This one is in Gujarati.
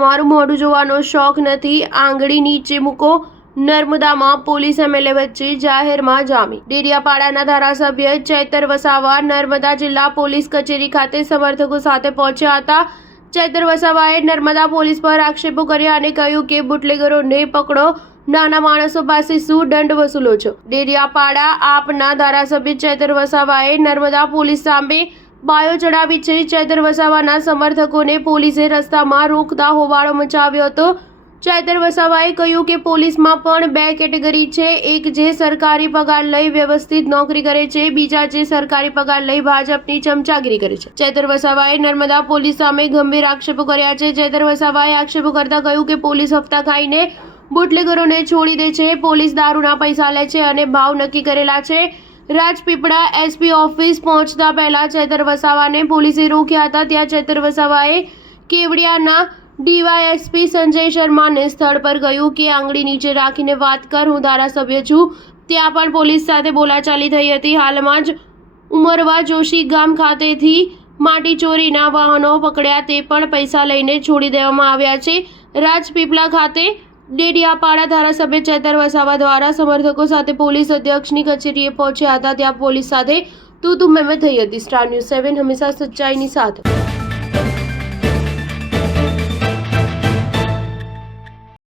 તમારું મોઢું જોવાનો શોખ નથી, આંગળી નીચે મૂકો। નર્મદામાં પોલીસ એમએલએ વચ્ચે જાહેરમાં જામી। ડેડિયાપાડાના ધારાસભ્ય ચૈતર વસાવા નર્મદા જિલ્લા પોલીસ કચેરી ખાતે સમર્થકો સાથે પહોંચ્યા હતા। ચૈતર વસાવાએ નર્મદા પોલીસ પર આક્ષેપો કર્યા અને કહ્યું કે બુટલેગરોને પકડો, નાના માણસો પાસે શું દંડ વસૂલો છો। ડેડિયાપાડા આપના ધારાસભ્ય ચૈતર વસાવાએ નર્મદા પોલીસ સામે બાયો ચડાવી છે। ચૈતર વસાવાના સમર્થકોને પોલીસે રસ્તામાં રોકતા હોબાળો મચાવ્યો હતો। ચૈતર વસાવાએ કહ્યું કે પોલીસમાં પણ બે કેટેગરી છે, એક જે સરકારી પગાર લઈ વ્યવસ્થિત નોકરી કરે છે, બીજા જે સરકારી પગાર લઈ ભાજપની ચમચાગીરી કરે છે। ચૈતર વસાવાએ નર્મદા પોલીસ સામે ગંભીર આક્ષેપો કર્યા છે। ચૈતર વસાવાએ આક્ષેપો કરતા કહ્યું કે પોલીસ હપ્તા ખાઈને બુટલેગરોને છોડી દે છે, પોલીસ દારૂના પૈસા લે છે અને ભાવ નક્કી કરેલા છે। રાજપીપળા એસપી ઓફિસ પહોંચતા પહેલા ચૈતર વસાવાને પોલીસે રોક્યા હતા। ત્યાં ચૈતર વસાવાએ કેવડિયાના ડીવાયએસપી સંજય શર્માને સ્થળ પર કહ્યું કે આંગળી નીચે રાખીને વાત કર, હું ધારાસભ્ય છું। ત્યાં પણ પોલીસ સાથે બોલાચાલી થઈ હતી। હાલમાં જ ઉમરવા જોશી ગામ ખાતેથી માટી ચોરીના વાહનો પકડ્યા, તે પણ પૈસા લઈને છોડી દેવામાં આવ્યા છે। રાજપીપળા ખાતે ડેડિયાપાડા ધારાસભ્ય ચૈતર વસાવા દ્વારા સમર્થકો સાથે પોલીસ અધ્યક્ષની કચેરીએ પહોંચ્યા હતા। ત્યાં પોલીસ સાથે તું મેં થઈ હતી। સ્ટાર ન્યૂઝ 7 હંમેશા સચ્ચાઈની સાથે।